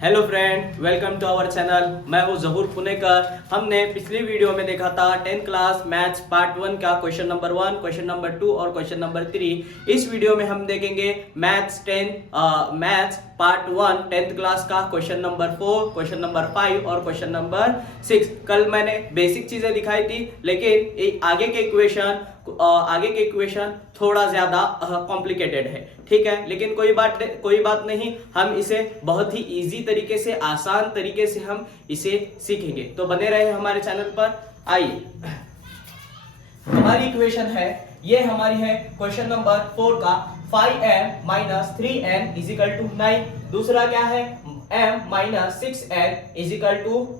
Hello friend, welcome to our channel. मैं हूं जहूर पुनेकर। हमने पिछली वीडियो में देखा था 10th क्लास मैथ्स पार्ट 1 का क्वेश्चन नंबर 1, क्वेश्चन नंबर 2 और क्वेश्चन नंबर 3। इस वीडियो में हम देखेंगे मैथ्स पार्ट 1 10th क्लास का क्वेश्चन नंबर 4, क्वेश्चन नंबर 5 और क्वेश्चन नंबर 6। कल मैंने बेसिक चीजें दिखाई थी, लेकिन आगे के इक्वेशन थोड़ा ज्यादा कॉम्प्लिकेटेड है। ठीक है, लेकिन कोई बात नहीं, हम इसे बहुत ही इजी तरीके से, आसान तरीके से हम इसे सीखेंगे। तो बने रहे हमारे चैनल पर। आइए, हमारी इक्वेशन है, ये हमारी है क्वेश्चन नंबर 4 का 5m - 3n = 9। दूसरा क्या है, m - 6n =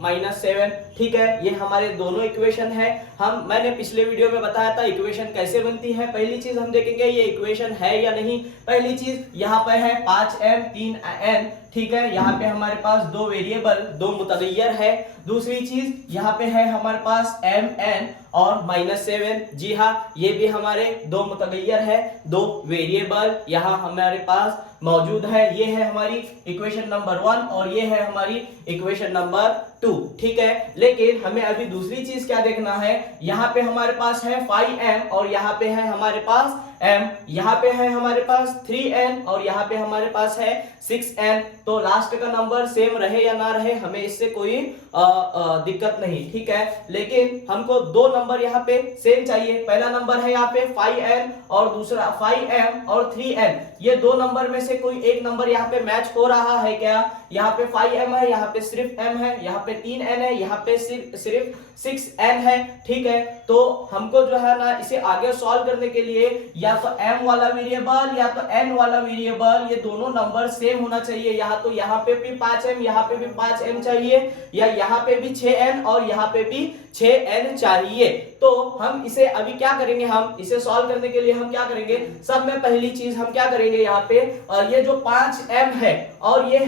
-7। ठीक है, ये हमारे दोनों इक्वेशन है। मैंने पिछले वीडियो में बताया था इक्वेशन कैसे बनती है। पहली चीज हम देखेंगे ये इक्वेशन है या नहीं। पहली चीज यहाँ पे है 5m 3n। ठीक है, यहाँ पे हमारे पास दो वेरिएबल, दो मुतगय्यर है। दूसरी चीज यहाँ पे है हमारे पास mn और -7। जी हाँ, ये भी हमारे दो मुतगय्यर है, दो वेरिएबल यहाँ हमारे पास मौजूद है। ये है हमारी इक्वेशन नंबर 1 और ये है हमारी इक्वेशन नंबर 2। ठीक है, लेकिन हमें अभी दूसरी चीज क्या देखना है। यहाँ पे हमारे पास है 5m और यहाँ पे है हमारे पास m, यहाँ पे है हमारे पास 3n और यहाँ पे हमारे पास है 6n। तो लास्ट का नंबर सेम रहे या ना रहे, हमें इससे कोई दिक्कत नहीं। ठीक है, लेकिन हमको दो नंबर यहाँ पे सेम चाहिए। पहला नंबर है यहाँ पे 5n और दूसरा 5m और 3n। ये दो नंबर में से कोई एक नंबर यहाँ पे मैच हो रहा है क्या? यहाँ पे 5m है, यहाँ पे सिर्फ m है, यहाँ पे 3n है, यहाँ पे सिर्फ 6n है। ठीक है, तो हमको जो है ना इसे आगे सॉल्व करने के लिए या तो m वाला वेरिएबल या तो n वाला वेरिएबल, ये दोनों नंबर सेम होना चाहिए। तो यहाँ पे भी 5m, यहाँ पे भी 5m चाहिए, या यहाँ पे भी 6n और यहाँ पे भी 6n चाहिए। तो हम इसे अभी क्या करेंगे, हम इसे सॉल्व करने के लिए हम क्या करेंगे, सब में पहली चीज हम क्या करेंगे, यहाँ पे ये जो 5m है और ये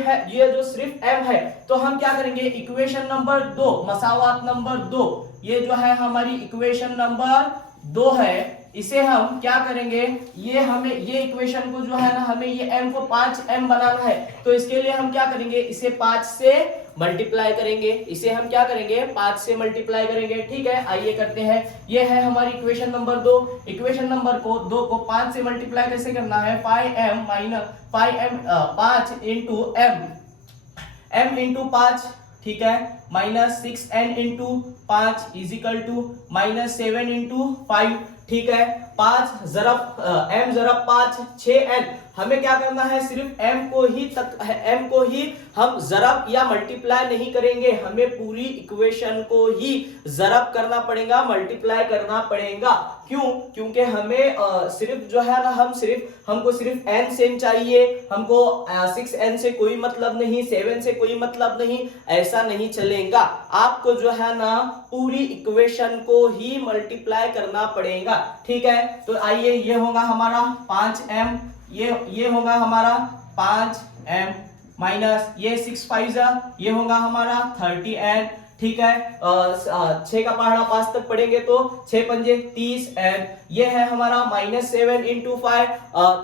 जो सिर्फ m है, तो हम क्या करेंगे, इक्वेशन नंबर 2, मसावात नंबर 2, ये जो है हमारी इक्वेशन नंबर 2 है, इसे हम क्या करेंगे, ये इक्वेशन को जो है ना, हमें ये m को 5m बनाना है। तो इसके लिए हम क्या करेंगे, इसे 5 से मल्टीप्लाई करेंगे। इसे हम क्या करेंगे, 5 से मल्टीप्लाई करेंगे। ठीक है, आइए करते हैं। ये है हमारी इक्वेशन नंबर 2। इक्वेशन नंबर 2 को 5 से मल्टीप्लाई कैसे करना है, 5 इंटू m इंटू 5। ठीक है, -6n इंटू 5 = -7 इंटू 5। ठीक है, 5 ज़रब m ज़रब 5 6n। हमें क्या करना है, सिर्फ m को ही हम ज़रब या मल्टीप्लाई नहीं करेंगे, हमें पूरी इक्वेशन को ही ज़रब करना पड़ेगा, मल्टीप्लाई करना पड़ेगा। क्यों? क्योंकि हमें सिर्फ जो है ना, हमको सिर्फ n सेम चाहिए, हमको 6n से कोई मतलब नहीं, 7 से कोई मतलब नहीं, ऐसा नहीं चलेगा। आपको जो है ना पूरी इक्वेशन को ही मल्टीप्लाई करना पड़ेगा। ठीक है, तो आइए, ये होगा हमारा 5m, ये होगा हमारा 5m माइनस ये 6 5 ये होगा हमारा 30n। ठीक है, 6 का पहाड़ा 5 तक पढ़ेंगे तो 6 पंजे 30n। ये है हमारा -7 इंटू 5।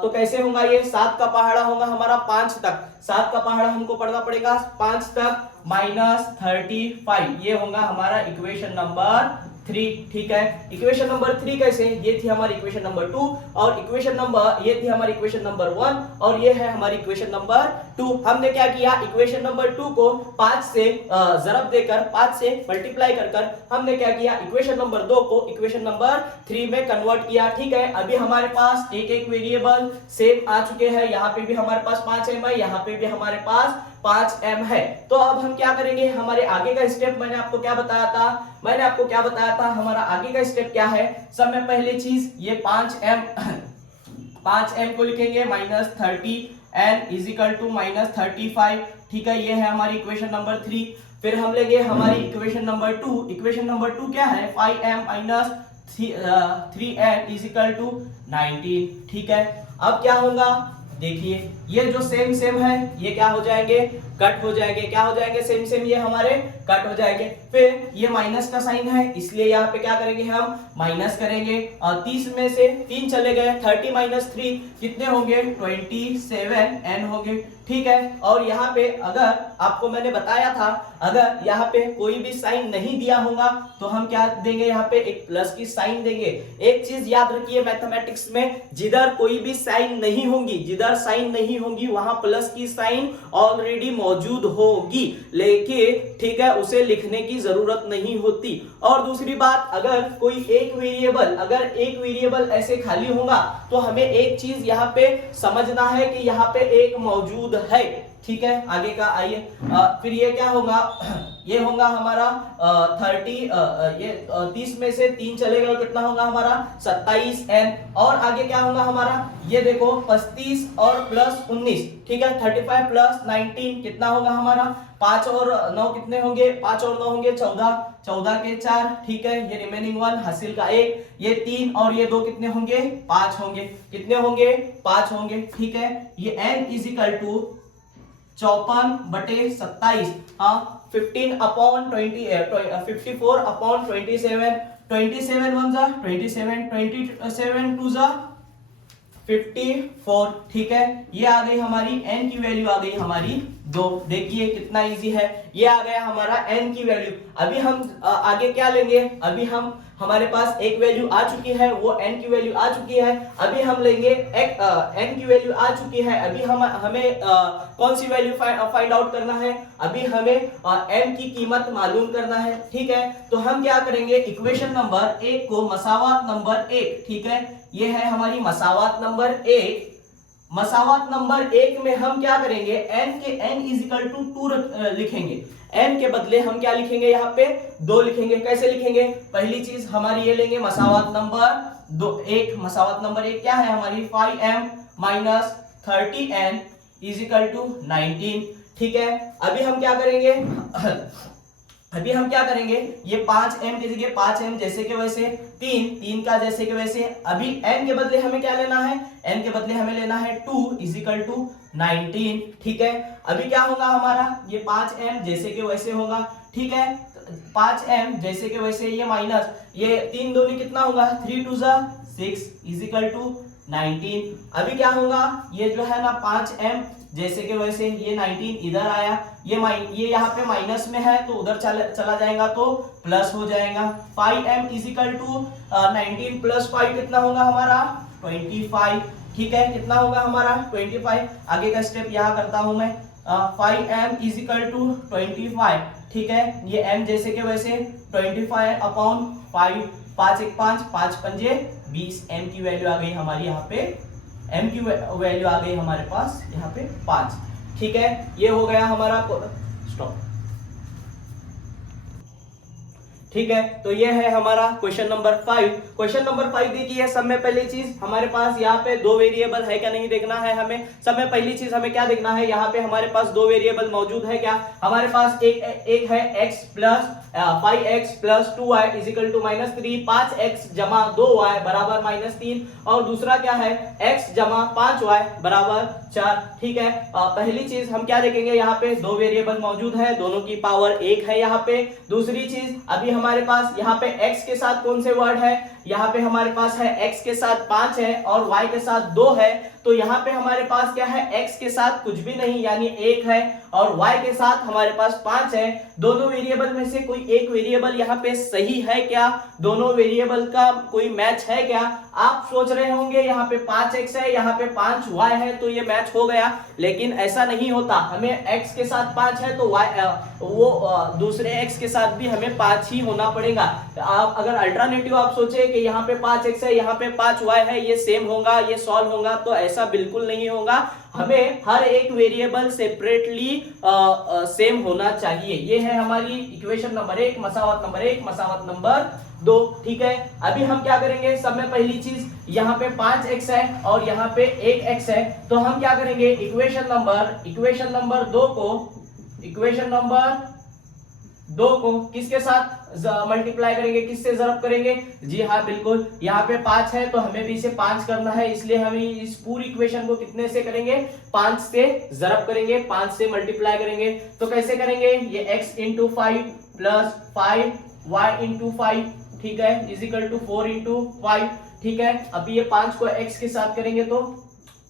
तो कैसे होगा, ये 7 का पहाड़ा होगा हमारा 5 तक, 7 का पहाड़ा हमको पढ़ना पड़ेगा 5 तक, -35। ये होगा हमारा इक्वेशन नंबर 3। ठीक है, इक्वेशन नंबर 3 कैसे, ये थी हमारी इक्वेशन नंबर 2 और ये थी हमारी इक्वेशन नंबर 1 और ये है हमारी इक्वेशन नंबर 2। हमने क्या किया, इक्वेशन नंबर 2 को 5 से ज़रब देकर, 5 से मल्टीप्लाई कर हमने क्या किया, इक्वेशन नंबर 2 को इक्वेशन नंबर 3 में कन्वर्ट किया। ठीक है, अभी हमारे पास एक वेरिएबल सेम आ चुके हैं। यहाँ पे भी हमारे पास 5m है, यहाँ पे भी हमारे पास 5m है। तो अब हम क्या करेंगे, हमारे आगे का स्टेप मैंने आपको क्या बताया था, हमारा आगे का स्टेप क्या है। सब में पहली चीज ये 5m को लिखेंगे -30n = -35। ठीक है, ये है हमारी इक्वेशन नंबर 3। फिर हम लेंगे हमारी इक्वेशन नंबर 2। इक्वेशन नंबर 2 क्या है, 5m - 3n = 19। ठीक है, अब क्या होगा, देखिए ये जो सेम सेम है ये क्या हो जाएंगे, कट हो जाएंगे। क्या हो जाएंगे, सेम सेम ये हमारे कट हो जाएंगे। फिर ये माइनस का साइन है इसलिए यहाँ पे क्या करेंगे, हम माइनस करेंगे। और 30 में से 3 चले गए, 30 माइनस 3 कितने होंगे, 27 n होंगे। ठीक है, और यहाँ पे अगर आपको मैंने बताया था, अगर यहाँ पे कोई भी साइन नहीं दिया होगा तो हम क्या देंगे, यहाँ पे एक प्लस की साइन देंगे। एक चीज याद रखिए मैथमेटिक्स में, जिधर कोई भी साइन नहीं होंगी, जिधर साइन नहीं होंगी वहां प्लस की साइन ऑलरेडी मौजूद होगी, लेकिन ठीक है उसे लिखने की जरूरत नहीं होती। और दूसरी बात, अगर कोई एक वेरिएबल ऐसे खाली होगा तो हमें एक चीज यहाँ पे समझना है कि यहाँ पे एक मौजूद है। ठीक है, आगे का आइए। फिर ये क्या होगा, ये होगा हमारा 30 में से 3 चले गए, कितना होगा हमारा 27n। और आगे क्या होगा हमारा, ये देखो 35 और प्लस 19। ठीक है, 35 प्लस 19 कितना होगा हमारा, 5 और 9 कितने होंगे, 5 और 9 होंगे 14, 14 के 4। ठीक है, ये रिमेनिंग 1 हासिल का 1, ये 3 और ये 2 कितने होंगे, 5 होंगे। कितने होंगे, 5 होंगे। ठीक है, ये n इज इक्वल टू 54/27, हाँ 15 अपॉन 20, 54 अपॉन 27, 27 1 जा 27, 27 2 जा 54। ठीक है, ये आ गई हमारी n की वैल्यू, आ गई हमारी 2। देखिए कितना इजी है, ये आ गया हमारा n की वैल्यू। अभी हम आगे क्या लेंगे, अभी हमारे पास एक वैल्यू आ चुकी है, वो n की वैल्यू आ चुकी है। अभी हम लेंगे n की वैल्यू आ चुकी है, अभी हमें कौन सी वैल्यू फाइंड आउट करना है, अभी हमें n की कीमत मालूम करना है। ठीक है, तो हम क्या करेंगे, इक्वेशन नंबर 1 को मसावात नंबर 1, ठीक है ये है हमारी मसावात नंबर 1। मसावात नंबर 1 में हम क्या करेंगे, n इज इक्वल टू 2 लिखेंगे। n के बदले हम क्या लिखेंगे, यहाँ पे 2 लिखेंगे। कैसे लिखेंगे, पहली चीज हमारी ये लेंगे मसावात नंबर 1। मसावात नंबर 1 क्या है हमारी, 5m minus 30n is equal to 19। ठीक है, अभी हम क्या करेंगे ये 5m की जगह 5m जैसे के वैसे, 3 का जैसे के वैसे। अभी n के बदले हमें क्या लेना है, n के बदले हमें लेना है 2 इज इक्वल टू 19। ठीक है, अभी क्या होगा हमारा, ये 5m जैसे के वैसे होगा। ठीक है, 5m जैसे के वैसे, ये माइनस, ये 3 दूनी कितना होगा, 3 2 जा 6 इज इक्वल टू 19। अभी क्या होगा, ये जो है ना 5m जैसे के वैसे, ये 19 इधर आया, ये यहाँ पे माइनस में है तो उधर चला जाएगा तो प्लस हो जाएगा। 5m is equal to 19 plus 5 कितना होगा हमारा, 25। ठीक है, कितना होगा हमारा 25। आगे का स्टेप यहाँ करता हूं मैं, 5m इज इक्वल टू 25। ठीक है, ये m जैसे के वैसे 25 अपॉन 5, 5 1 5, 5 पंजे 20। m की वैल्यू आ गई हमारी यहाँ पे, m की वैल्यू आ गई हमारे पास यहाँ पे 5। ठीक है, ये हो गया हमारा स्टॉप। ठीक है, तो ये है हमारा क्वेश्चन नंबर 5। क्वेश्चन नंबर 5 देखिए, सब में पहली चीज हमारे पास यहाँ पे 2 वेरिएबल है क्या नहीं देखना है हमें। सब में पहली चीज हमें क्या देखना है, यहाँ पे हमारे पास 2 वेरिएबल मौजूद है क्या। हमारे पास एक है x plus 5x plus 2y is equal to -3, 5x जमा 2y बराबर -3, और दूसरा क्या है x जमा 5y बराबर 4। ठीक है, पहली चीज हम क्या देखेंगे, यहाँ पे 2 वेरिएबल मौजूद है, दोनों की पावर 1 है यहाँ पे। दूसरी चीज, अभी हमारे पास यहाँ पे x के साथ कौन से वर्ड है, यहाँ पे हमारे पास है x के साथ 5 है और y के साथ 2 है, तो यहाँ पे हमारे पास क्या है, x के साथ कुछ भी नहीं यानी 1 है, और y के साथ हमारे पास 5 है। दोनों वेरिएबल में से कोई एक वेरिएबल यहाँ पे सही है क्या, दोनों वेरिएबल का कोई मैच है क्या। आप सोच रहे होंगे यहाँ पे 5x है, यहाँ पे 5y है तो ये मैच हो गया, लेकिन ऐसा नहीं होता। हमें x के साथ 5 है तो दूसरे x के साथ भी हमें 5 ही होना पड़ेगा। आप अगर अल्टरनेटिव आप सोचे कि यहाँ पे 5x है, यहाँ पे 5y है, ये सेम होगा, ये सॉल्व होगा, तो ऐसा बिल्कुल नहीं होगा। हमें हर एक वेरिएबल सेपरेटली सेम होना चाहिए। ये है हमारी इक्वेशन नंबर 1, मसावत नंबर 1, मसावत नंबर 2। ठीक है, अभी हम क्या करेंगे, सब में पहली चीज यहाँ पे 5x है और यहाँ पे 1x है, तो हम क्या करेंगे, इक्वेशन नंबर 2 को इक्वेशन नंबर 2 को किसके साथ मल्टीप्लाई करेंगे, किससे ज़रब करेंगे? जी हाँ बिल्कुल, यहाँ पे 5 है तो हमें भी इसे 5 करना है, इसलिए हम इस पूरी इक्वेशन को कितने से करेंगे? 5 से ज़रब करेंगे, 5 से मल्टीप्लाई करेंगे। तो कैसे करेंगे? ये x into 5 plus 5y into 5, ठीक है, इज इक्वल टू 4 इंटू 5, ठीक है। अभी ये 5 को x के साथ करेंगे तो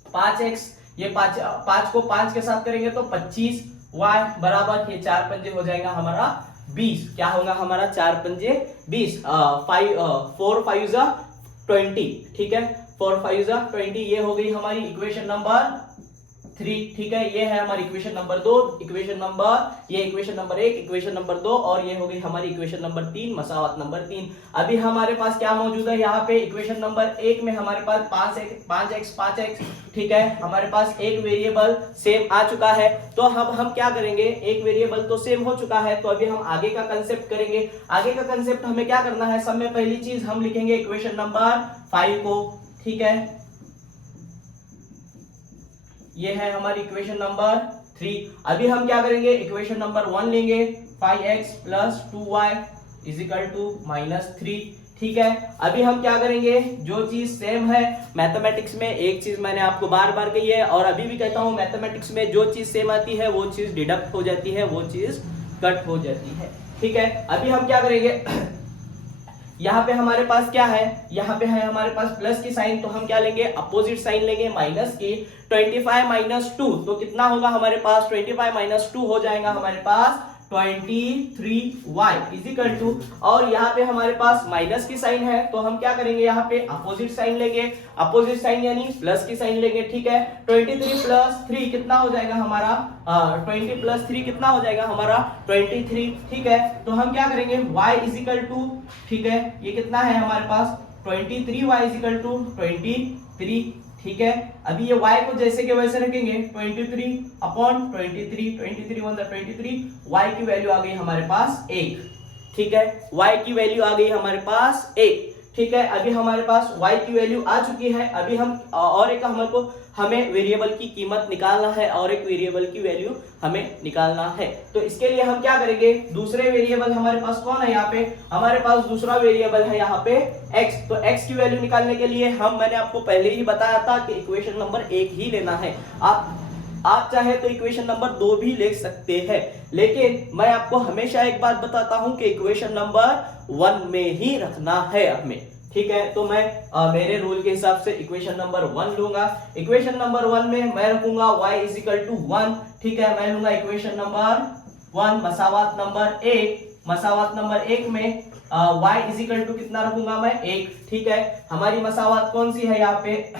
5x, ये 5 को 5 के साथ करेंगे तो 25y बराबर, ये 4 पंजे हो जाएगा हमारा 20। क्या होगा हमारा? 4 पंजे 20, 4 5 जा 20, ठीक है, 4 5 जा 20। ये हो गई हमारी इक्वेशन नंबर 3, ठीक है। ये है हमारी इक्वेशन नंबर 2, इक्वेशन नंबर, ये इक्वेशन नंबर 1, इक्वेशन नंबर 2, और ये हो गई हमारी इक्वेशन नंबर 3, मसावत नंबर 3। अभी हमारे पास क्या मौजूद है यहाँ पे? इक्वेशन नंबर 1 में हमारे पास 5x, ठीक है, हमारे पास एक वेरिएबल सेम आ चुका है। तो हम क्या करेंगे? एक वेरिएबल तो सेम हो चुका है, तो अभी हम आगे का कंसेप्ट करेंगे। आगे का कंसेप्ट हमें क्या करना है? सब में पहली चीज हम लिखेंगे इक्वेशन नंबर 5 को, ठीक है, ये है हमारी इक्वेशन नंबर 3। अभी हम क्या करेंगे? इक्वेशन नंबर 1 लेंगे, 5x plus 2y is equal to -3, ठीक है। अभी हम क्या करेंगे? जो चीज सेम है मैथमेटिक्स में, एक चीज मैंने आपको बार बार कही है और अभी भी कहता हूं, मैथमेटिक्स में जो चीज सेम आती है वो चीज डिडक्ट हो जाती है, वो चीज कट हो जाती है, ठीक है। अभी हम क्या करेंगे? यहाँ पे हमारे पास क्या है? यहाँ पे है हमारे पास प्लस की साइन, तो हम क्या लेंगे? अपोजिट साइन लेंगे, माइनस की। 25 माइनस 2 तो कितना होगा हमारे पास? 25 माइनस 2 हो जाएगा हमारे पास 23y इज इक्वल टू, और यहाँ पे हमारे पास माइनस की साइन है तो हम क्या करेंगे? यहाँ पे अपोजिट साइन लेंगे, अपोजिट साइन यानी प्लस की साइन लेंगे, ठीक है। 23 प्लस 3 कितना हो जाएगा हमारा? 20 प्लस 3 कितना हो जाएगा हमारा? 23, ठीक है। तो हम क्या करेंगे? y इज इक्वल टू, ठीक है, ये कितना है हमारे पास? 23y इज इक्वल टू 23, ठीक है। अभी ये y को जैसे के वैसे रखेंगे, 23 अपॉन 23, 23 वन 23, y की वैल्यू आ गई हमारे पास 1, ठीक है, y की वैल्यू आ गई हमारे पास 1, ठीक है। अभी हमारे पास y की वैल्यू आ चुकी है। अभी हम और एक हमें वेरिएबल की कीमत निकालना है और एक वेरिएबल की वैल्यू हमें निकालना है। तो इसके लिए हम क्या करेंगे? दूसरे वेरिएबल हमारे पास कौन है? यहाँ पे हमारे पास दूसरा वेरिएबल है यहाँ पे x। तो x की वैल्यू निकालने के लिए मैंने आपको पहले ही बताया था कि इक्वेशन नंबर 1 ही लेना है। आप चाहे तो इक्वेशन नंबर 2 भी ले सकते हैं, लेकिन मैं आपको हमेशा एक बात बताता हूं कि इक्वेशन नंबर 1 में ही रखना है हमें, ठीक है। तो मैं मेरे रूल के हिसाब से इक्वेशन नंबर 1 लूंगा। इक्वेशन नंबर 1 में मैं रखूंगा y इज इक्वल टू 1, ठीक है। मैं लूंगा इक्वेशन नंबर 1, मसावात नंबर 1, मसावात नंबर 1 में y इज इक्वल टू कितना रखूंगा मैं? 1, ठीक है। हमारी मसावात कौन सी है यहाँ पे?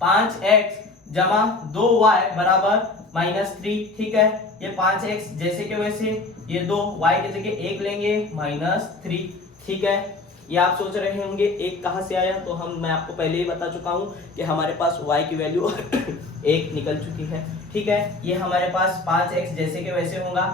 5x जमा 2y बराबर -3, ठीक है। ये 5x जैसे के वैसे, ये 2y की जगह 1 लेंगे, -3, ठीक है। ये आप सोच रहे होंगे 1 कहां से आया? तो मैं आपको पहले ही बता चुका हूं कि हमारे पास y की वैल्यू 1 निकल चुकी है, ठीक है। ये हमारे पास 5x जैसे के वैसे होगा,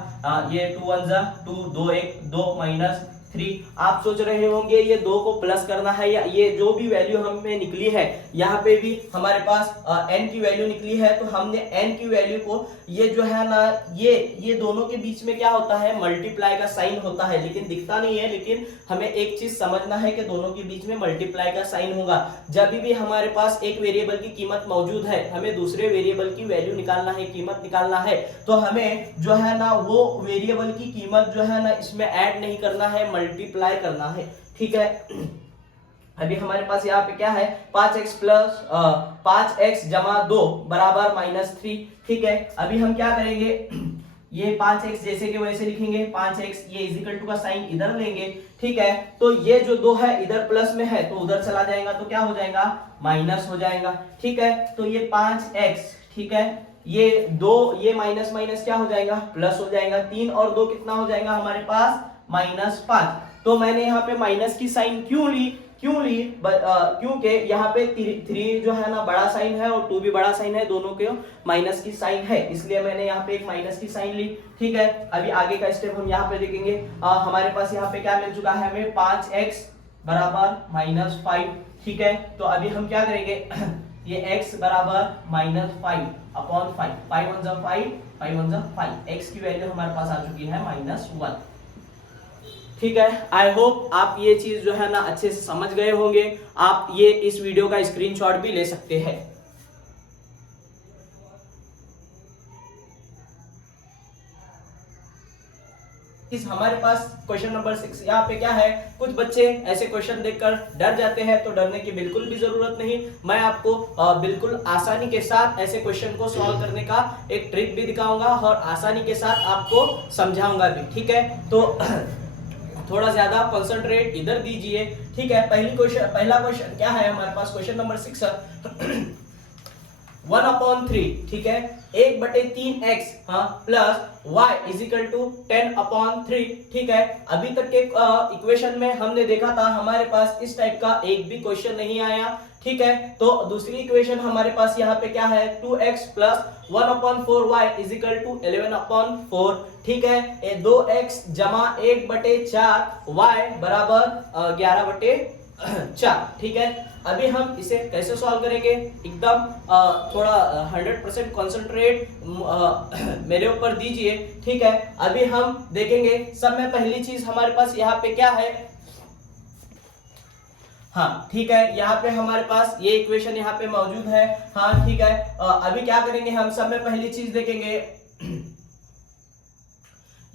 ये 2 1 जा 2, 2 1 2 -3। आप सोच रहे होंगे ये 2 को प्लस करना है, या ये जो भी वैल्यू हमें निकली है यहाँ पे भी हमारे पास n की वैल्यू निकली है, तो हमने n की वैल्यू को, ये जो है ना, ये दोनों के बीच में क्या होता है? मल्टीप्लाई का साइन होता है, लेकिन दिखता नहीं है। लेकिन हमें एक चीज समझना है कि दोनों के बीच में मल्टीप्लाई का साइन होगा। जब भी हमारे पास एक वेरिएबल की कीमत मौजूद है, हमें दूसरे वेरिएबल की वैल्यू निकालना है, कीमत निकालना है, तो हमें जो है ना वो वेरिएबल की कीमत जो है ना इसमें ऐड नहीं करना है, मल्टीप्लाई करना है, ठीक है। अभी हमारे पास यहाँ पे क्या है? 5x प्लस 5x जमा 2 बराबर -3, ठीक है। अभी हम क्या करेंगे? ये 5x जैसे के वैसे लिखेंगे, 5x ये इज इक्वल टू का साइन इधर लेंगे, ठीक है। तो ये जो 2 है इधर प्लस में है तो उधर चला जाएगा, तो क्या हो जाएगा? माइनस हो जाएगा, ठीक है। तो ये 5x, ठीक है, ये 2, ये माइनस माइनस क्या हो जाएगा? प्लस हो जाएगा। 3 और 2 कितना हो जाएगा हमारे पास? -5। तो मैंने यहाँ पे माइनस की साइन क्यों ली? क्योंकि यहाँ पे 3 जो है ना बड़ा साइन है और 2 भी बड़ा साइन है, दोनों के माइनस की साइन है, इसलिए मैंने यहाँ पे एक माइनस की साइन ली, ठीक है। अभी आगे का स्टेप हम यहाँ पे देखेंगे। हमारे पास यहाँ पे क्या मिल चुका है हमें? 5x बराबर -5, ठीक है। तो अभी हम क्या करेंगे? ये x बराबर -5/5, 5 1 जा 5, 5 1 जा 5, x की वैल्यू हमारे पास आ चुकी है -1। ठीक है, आई होप आप ये चीज जो है ना अच्छे से समझ गए होंगे। आप ये इस वीडियो का स्क्रीनशॉट भी ले सकते हैं। इस हमारे पास क्वेश्चन नंबर 6 यहाँ पे क्या है, कुछ बच्चे ऐसे क्वेश्चन देखकर डर जाते हैं, तो डरने की बिल्कुल भी जरूरत नहीं। मैं आपको बिल्कुल आसानी के साथ ऐसे क्वेश्चन को सॉल्व करने का एक ट्रिक भी दिखाऊंगा और आसानी के साथ आपको समझाऊंगा भी। ठीक है, तो थोड़ा ज्यादा कंसंट्रेट इधर दीजिए। ठीक है, पहला क्वेश्चन क्या है हमारे पास, क्वेश्चन नंबर 6 1/3, ठीक है, 1/3x हाँ plus y is equal to 10/3। ठीक है, अभी तक के इक्वेशन में हमने देखा था हमारे पास इस टाइप का एक भी क्वेश्चन नहीं आया। ठीक है, तो दूसरी इक्वेशन हमारे पास यहाँ पे क्या है, 2x plus 1/4y is equal to 11/4। ठीक है, 2x जमा 1/4 y बराबर 11/4। ठीक है, अभी हम इसे कैसे सॉल्व करेंगे, एकदम थोड़ा 100% कॉन्सेंट्रेट मेरे ऊपर दीजिए। ठीक है, अभी हम देखेंगे सब में पहली चीज हमारे पास यहाँ पे क्या है, हाँ ठीक है, यहाँ पे हमारे पास ये इक्वेशन यहाँ पे मौजूद है। हाँ ठीक है, अभी क्या करेंगे हम, सब में पहली चीज देखेंगे,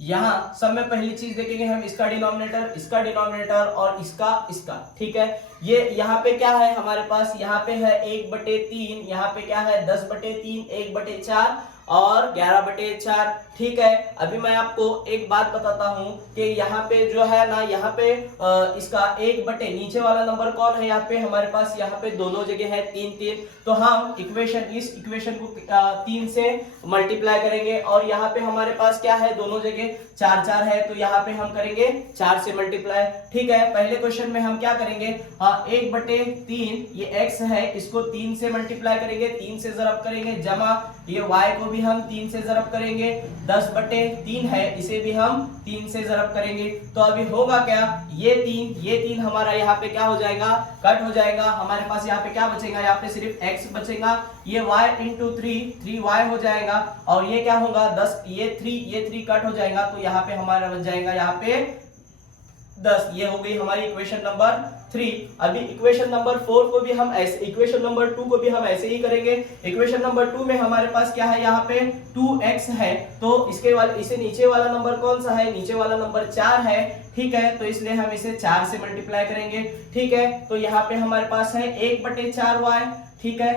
यहाँ सब में पहली चीज देखेंगे हम इसका डिनोमिनेटर और इसका। ठीक है, ये यहाँ पे क्या है हमारे पास, यहाँ पे है 1/3, यहाँ पे क्या है 10/3, 1/4 और 11/4। ठीक है, अभी मैं आपको एक बात बताता हूँ कि यहाँ पे जो है ना, यहाँ पे इसका 1/, नीचे वाला नंबर कौन है यहाँ पे हमारे पास, यहाँ पे दोनों जगह है 3, तो हम इस इक्वेशन को 3 से मल्टीप्लाई करेंगे और यहाँ पे हमारे पास क्या है, दोनों जगह 4 है, तो यहाँ पे हम करेंगे 4 से मल्टीप्लाई। ठीक है, पहले क्वेश्चन में हम क्या करेंगे, 1/3 ये x है, इसको 3 से मल्टीप्लाई करेंगे, 3 से ज़रब करेंगे, जमा ये y को भी हम 3 से ज़रब करेंगे, 10/3 है, इसे भी हम 3 से ज़रब करेंगे। तो अभी होगा क्या, ये 3 हमारा यहाँ पे क्या हो जाएगा, कट हो जाएगा। हमारे पास यहाँ पे क्या बचेगा, यहाँ पे सिर्फ x बचेगा, ये y इंटू 3y हो जाएगा, और ये क्या होगा 10, ये 3 कट हो जाएगा, तो यहाँ पे हमारा बच जाएगा यहाँ पे 10। ये हो गई हमारी इक्वेशन नंबर 3। अभी इक्वेशन नंबर 4 को भी हम ऐसे, इक्वेशन नंबर 2 को भी हम ऐसे ही करेंगे। इक्वेशन नंबर 2 में हमारे पास क्या है, यहाँ पे 2x है, तो इसे नीचे वाला नंबर कौन सा है, नीचे वाला नंबर 4 है। ठीक है, तो इसलिए हम इसे 4 से मल्टीप्लाई करेंगे। ठीक है, तो यहाँ पे हमारे पास है 1/4y। ठीक है,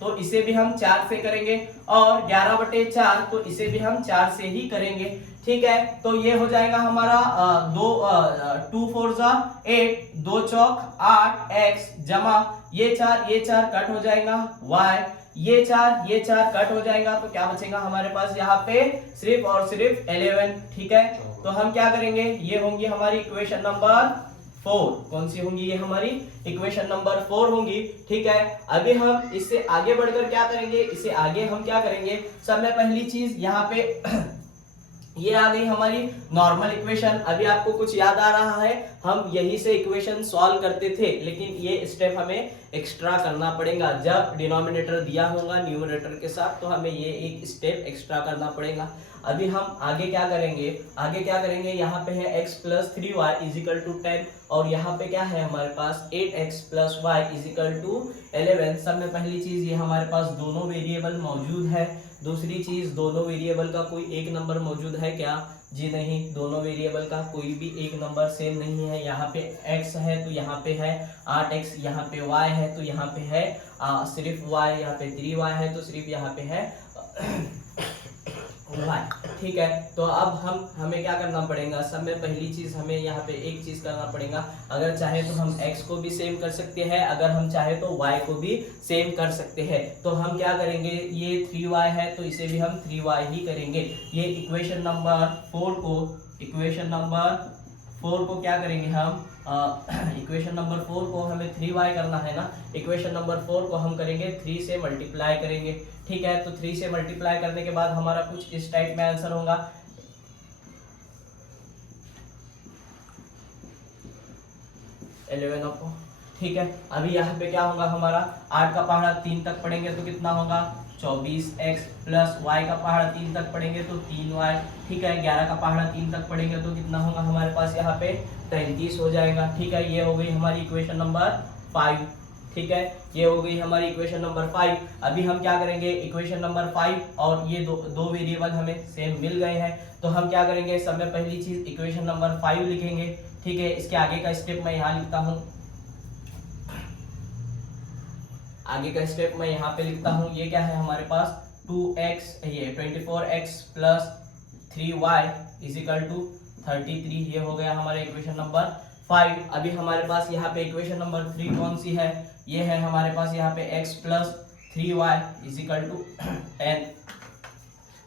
तो इसे भी हम 4 से करेंगे, और 11/4 तो इसे भी हम 4 से ही करेंगे। ठीक है, तो ये हो जाएगा हमारा 2 4 जा 8, 2 चौक 8 x जमा ये 4 कट हो जाएगा y, ये 4 कट हो जाएगा, तो क्या बचेगा हमारे पास यहाँ पे सिर्फ और सिर्फ 11। ठीक है, तो हम क्या करेंगे, ये होंगी हमारी इक्वेशन नंबर 4। कौन सी होंगी, ये हमारी इक्वेशन नंबर 4 होंगी। ठीक है, अभी हम इससे आगे बढ़कर क्या करेंगे, इससे आगे हम क्या करेंगे, सब में पहली चीज यहाँ पे ये आ गई हमारी नॉर्मल इक्वेशन। अभी आपको कुछ याद आ रहा है, हम यही से इक्वेशन सॉल्व करते थे, लेकिन ये स्टेप हमें एक्स्ट्रा करना पड़ेगा। जब डिनोमिनेटर दिया होगा न्यूमरेटर के साथ, तो हमें ये एक स्टेप एक्स्ट्रा करना पड़ेगा। अभी हम आगे क्या करेंगे, यहाँ पे है x plus 3y is equal to 10, और यहाँ पे क्या है हमारे पास 8x plus y is equal to 11। सब में पहली चीज ये हमारे पास दोनों वेरिएबल मौजूद है। दूसरी चीज, दोनों वेरिएबल का कोई एक नंबर मौजूद है क्या, जी नहीं, दोनों वेरिएबल का कोई भी एक नंबर सेम नहीं है। यहाँ पे x है तो यहाँ पे है 8x, यहाँ पे y है तो यहाँ पे है सिर्फ y, यहाँ पे 3y है तो सिर्फ यहाँ पे है y। ठीक है, तो अब हमें क्या करना पड़ेगा, सब में पहली चीज हमें यहाँ पे एक चीज करना पड़ेगा। अगर चाहे तो हम x को भी सेम कर सकते हैं, अगर हम चाहे तो y को भी सेम कर सकते हैं। तो हम क्या करेंगे, ये 3y है तो इसे भी हम 3y ही करेंगे। ये इक्वेशन नंबर 4 को क्या करेंगे हम, इक्वेशन नंबर 4 को हमें 3y करना है ना, इक्वेशन नंबर 4 को हम करेंगे 3 से मल्टीप्लाई करेंगे। ठीक है, तो 3 से मल्टीप्लाई करने के बाद हमारा कुछ इस टाइप में आंसर होगा, 11। ठीक है। अभी यहाँ पे क्या होगा हमारा 8 का पहाड़ा 3 तक पढ़ेंगे तो कितना होगा 24x प्लस y का पहाड़ा 3 तक पढ़ेंगे तो 3y, ठीक है। 11 का पहाड़ा 3 तक पढ़ेंगे तो कितना होगा हमारे पास यहाँ पे 33 हो जाएगा, ठीक है। ये हो गई हमारी इक्वेशन नंबर 5, ठीक है। ये हो गई हमारी इक्वेशन नंबर 5। अभी हम क्या करेंगे, इक्वेशन नंबर 5 और ये दो वेरिएबल हमें सेम मिल गए हैं, तो हम क्या करेंगे, सब में पहली चीज इक्वेशन नंबर 5 लिखेंगे, ठीक है। इसके आगे का स्टेप मैं यहाँ लिखता हूँ, आगे का स्टेप मैं यहाँ पे लिखता हूँ। ये क्या है हमारे पास 2x, ये 24x plus 3y is equal to 33, ये हो गया हमारा इक्वेशन नंबर 5। अभी हमारे पास यहाँ पे इक्वेशन नंबर 3 कौन सी है, ये है हमारे पास यहाँ पे x plus 3y is equal to 10।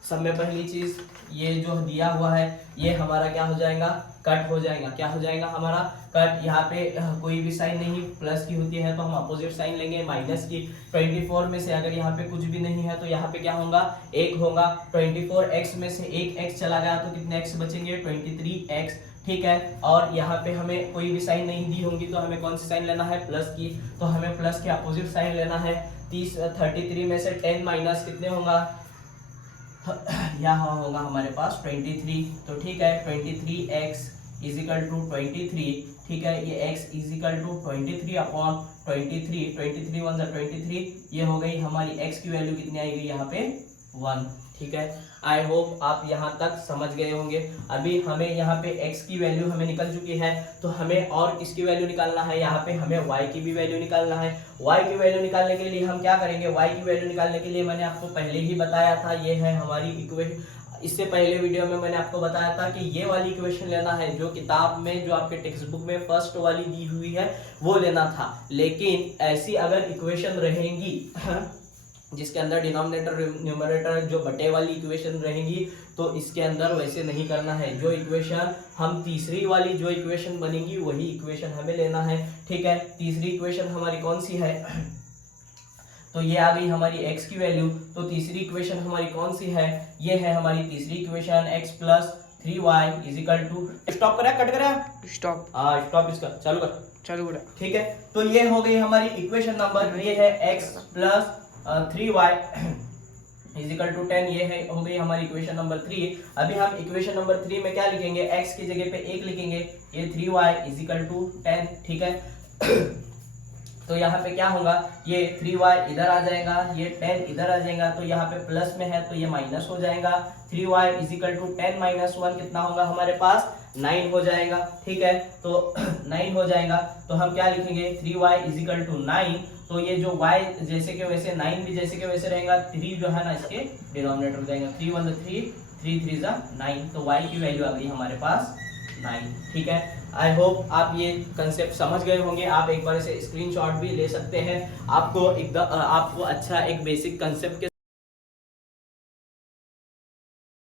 सब में पहली चीज ये जो दिया हुआ है ये हमारा क्या हो जाएगा, कट हो जाएगा। क्या हो जाएगा हमारा कट। यहाँ पे कोई भी साइन नहीं प्लस की होती है तो हम अपोजिट साइन लेंगे माइनस की। 24 में से अगर यहाँ पे कुछ भी नहीं है तो यहाँ पे क्या होगा, एक होगा। 24x में से एक x चला गया तो कितने x बचेंगे, 23x, ठीक है। और यहाँ पे हमें कोई भी साइन नहीं दी होंगी तो हमें कौन सी साइन लेना है, प्लस की, तो हमें प्लस के अपोजिट साइन लेना है। 33 में से 10 माइनस कितने होगा, यहाँ होगा हमारे पास 23, तो ठीक है। 23x इज इक्वल टू 23, ठीक है। ये x is equal to 23 upon 23, 23 one 23, ये हो गई हमारी x की वैल्यू कितनी आएगी यहाँ पे 1, ठीक है। आई होप आप यहाँ तक समझ गए होंगे। अभी हमें यहाँ पे x की वैल्यू हमें निकल चुकी है, तो हमें और किसकी वैल्यू निकालना है, यहाँ पे हमें y की भी वैल्यू निकालना है। y की वैल्यू निकालने के लिए हम क्या करेंगे, y की वैल्यू निकालने के लिए मैंने आपको पहले ही बताया था, ये है हमारी इक्वेशन। इससे पहले वीडियो में मैंने आपको बताया था कि ये वाली इक्वेशन लेना है जो किताब में, जो आपके टेक्स्ट बुक में फर्स्ट वाली दी हुई है वो लेना था। लेकिन ऐसी अगर इक्वेशन रहेंगी जिसके अंदर डिनोमिनेटर न्यूमरेटर जो बटे वाली इक्वेशन रहेंगी, तो इसके अंदर वैसे नहीं करना है। जो इक्वेशन हम तीसरी वाली जो इक्वेशन बनेगी वही इक्वेशन हमें लेना है, ठीक है। तीसरी इक्वेशन हमारी कौन सी है, तो ये आ गई हमारी x की वैल्यू। तो तीसरी इक्वेशन हमारी कौन सी है, ये है हमारी तीसरी equation x plus 3y is equal to, stop करा, कट करा, स्टॉप, स्टॉप, इसका चालू कर, चालू करा, ठीक है। तो ये हो गई हमारी इक्वेशन नंबर, ये है x plus 3y is equal to 10, ये है हो गई हमारी इक्वेशन नंबर 3। अभी हम इक्वेशन नंबर 3 में क्या लिखेंगे, x की जगह पे 1 लिखेंगे, ये 3y इज इक्वल टू 10, ठीक है। तो यहाँ पे क्या होगा, ये 3y इधर आ जाएगा, ये 10 इधर आ जाएगा, तो यहाँ पे प्लस में है तो ये माइनस हो जाएगा। 3y is equal to 10 minus 1 कितना होगा हमारे पास, 9 हो जाएगा, ठीक है। तो 9 हो जाएगा, तो हम क्या लिखेंगे, 3y इज इक्वल टू 9। तो ये जो y जैसे के वैसे 9 भी जैसे के वैसे रहेगा, 3 जो है ना इसके डिनोमिनेटर हो जाएगा, 3 1 3, 3 3 9, तो y की वैल्यू आ गई हमारे पास 9, ठीक है। आई होप आप ये कंसेप्ट समझ गए होंगे। आप एक बार इसे स्क्रीनशॉट भी ले सकते हैं, आपको एकदम आपको अच्छा एक बेसिक कंसेप्ट के